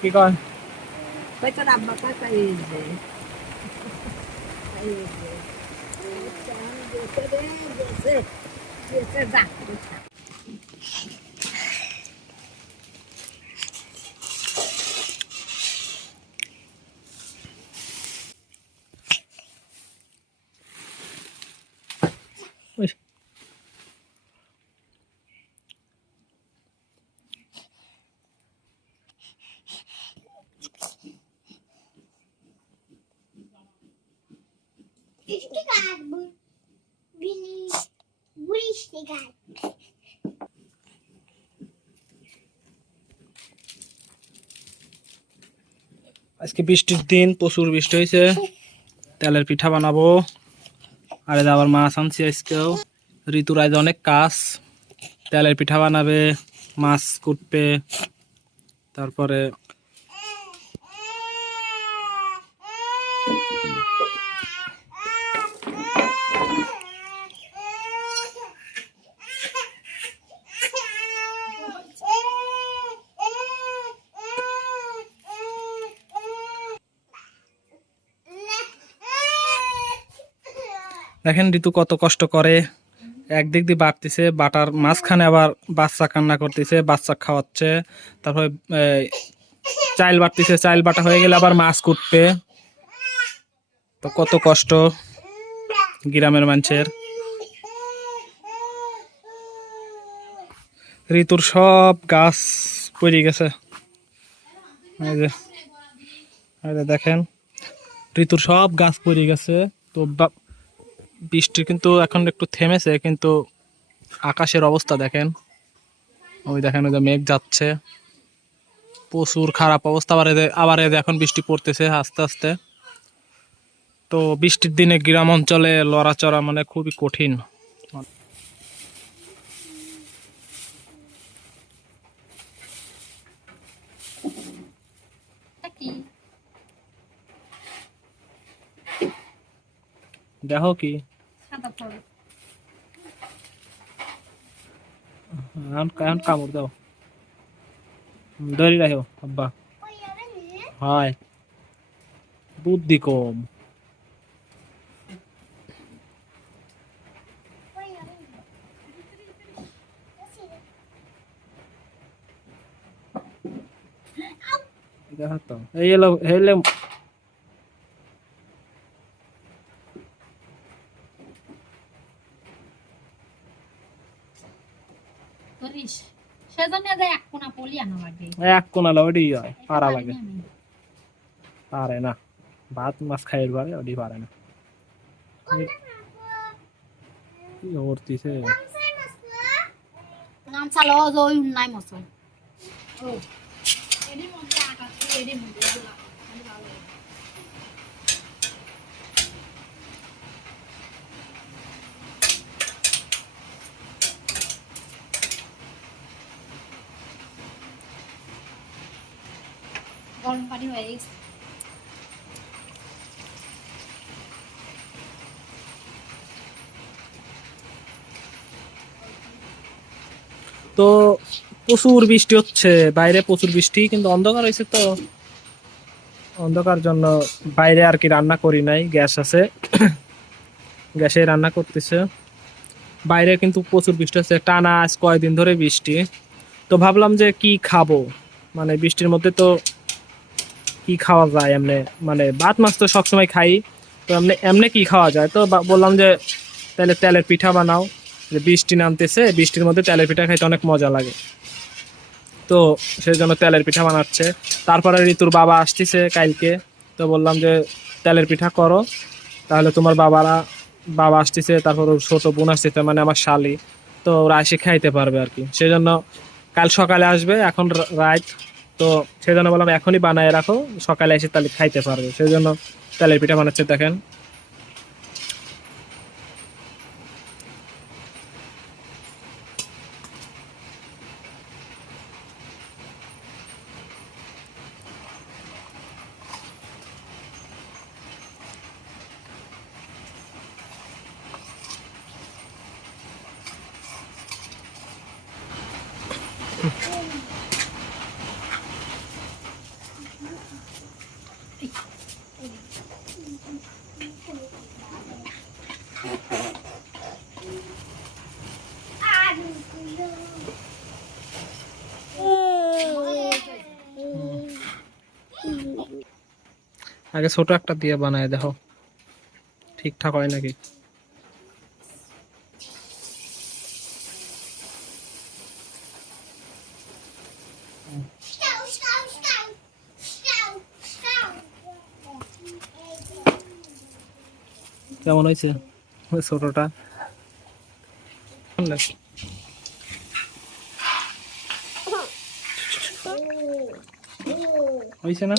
কি কয় কই তোর আব্বা কাকা এই যে ওই আজকে বৃষ্টির দিন, প্রচুর বৃষ্টি হয়েছে। তেলের পিঠা বানাবো। আর আবার মাছ আনছি আজকেও। ঋতুর আজ অনেক কাজ, তেলের পিঠা বানাবে, মাছ কুটবে, তারপরে দেখেন ঋতু কত কষ্ট করে। একদিক দিয়ে বাটতেছে, বাটার মাঝখানে আবার বাচ্চা কান্না করতেছে, বাচ্চা খাওয়াচ্ছে। তারপরে চাইল বাটতেছে, চাইল বাটা হয়ে গেলে আবার মাছ কুটবে। তো কত কষ্ট গ্রামের মানুষের। ঋতুর সব গাছ পড়ে গেছে। এই যে দেখেন ঋতুর সব গাছ পড়ে গেছে। তো বৃষ্টি কিন্তু এখন একটু থেমেছে, কিন্তু আকাশের অবস্থা দেখেন। ওই দেখেন, ওই যে মেঘ যাচ্ছে, প্রচুর খারাপ অবস্থা। আবার এখন বৃষ্টি পড়তেছে আস্তে আস্তে। তো বৃষ্টির দিনে গ্রাম অঞ্চলে লড়াচড়া মানে খুবই কঠিন। দেখো কি এখন কামড় দাও, ধরি রাখো আব্বা। হয় বুদ্ধি কম। দেখো তো এই এলো হেলে। এক কোনা ওডি হয়, পারা লাগে। পারে না, ভাত মাছ খাইয়ের পারে, ওডি পারে না। কি করতেছে নাম চালো ওই নাই মতো ও এর মধ্যে আটা এর মধ্যে গুলা গরম পানি হয়ে গেছে। তো প্রচুর বৃষ্টি হচ্ছে বাইরে, প্রচুর বৃষ্টি, কিন্তু অন্ধকার হয়েছে। তো অন্ধকার জন্য বাইরে আর কি রান্না করি নাই, গ্যাস আছে, গ্যাসে রান্না করতেছে। বাইরে কিন্তু প্রচুর বৃষ্টি হচ্ছে, টানা আজ কয়েকদিন ধরে বৃষ্টি। তো ভাবলাম যে কি খাবো, মানে বৃষ্টির মধ্যে তো কি খাওয়া যায় এমনি, মানে ভাত মাছ তো সবসময় খাই, তো এমনি এমনি কি খাওয়া যায়। তো বললাম যে তাহলে তেলের পিঠা বানাও, যে বৃষ্টি নামতেছে, বৃষ্টির মধ্যে তেলের পিঠা খাইতে অনেক মজা লাগে। তো সেই জন্য তেলের পিঠা বানাচ্ছে। তারপরে ঋতুর বাবা আসতেছে কালকে, তো বললাম যে তেলের পিঠা করো, তাহলে তোমার বাবা আসতেছে, তারপর ওর ছোট বোন আসতেছে, মানে আমার শালি, তো ওরা এসে খাইতে পারবে আর কি। সেই জন্য কাল সকালে আসবে, এখন রাত, তো সেই জন্য বললাম এখনই বানায় রাখো, সকালে এসে তাহলে খাইতে পারবে। সেই জন্য তেলের পিঠা বানাচ্ছে দেখেন। আগে ছোট একটা দিয়ে বানায় দেখো ঠিকঠাক হয় নাকি। কেমন হয়েছে ওই ছোটটা? হয়েছে না?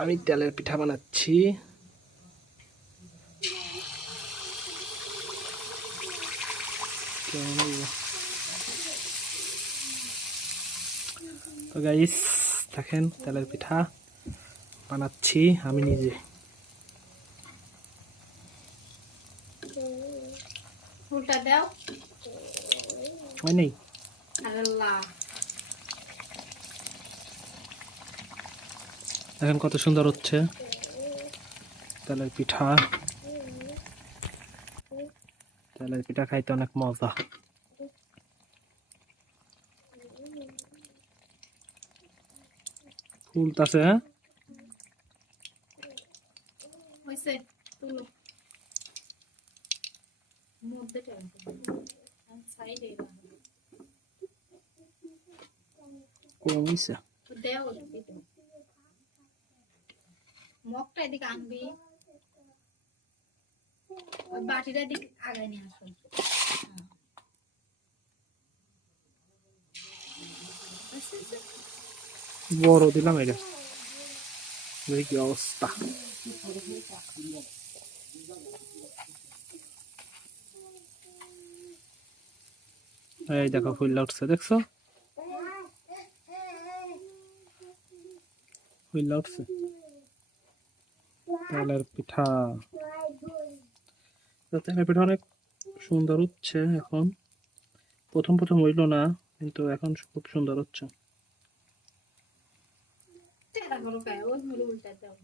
আমি তেলের পিঠা বানাচ্ছি। তো গাইস দেখেন তেলের পিঠা বানাচ্ছি আমি নিজে। উল্টা দাও। হয় নাই? আল্লাহ দেখেন কত সুন্দর হচ্ছে তেলের পিঠা। তেলের পিঠা খাইতে অনেক মজা। ফুলতাছে হ্যাঁ? হইছে তুলো মধ্যে টান সাইডে কমিছে। দেও দিতে মগটা এদিকে আনবি ওই বাটিটা এদিকে আগায় নিয়ে আসো। বড় দিলাম এটা, দেখি কি অবস্থা। এই দেখো ফুল উঠছে, দেখছো? ফুল উঠছে তেলের পিঠা। তো তেলের পিঠা অনেক সুন্দর হচ্ছে এখন। প্রথম প্রথম হইলো না, কিন্তু এখন খুব সুন্দর হচ্ছে। তেরা করো কায় ওই হলো উল্টা দাও।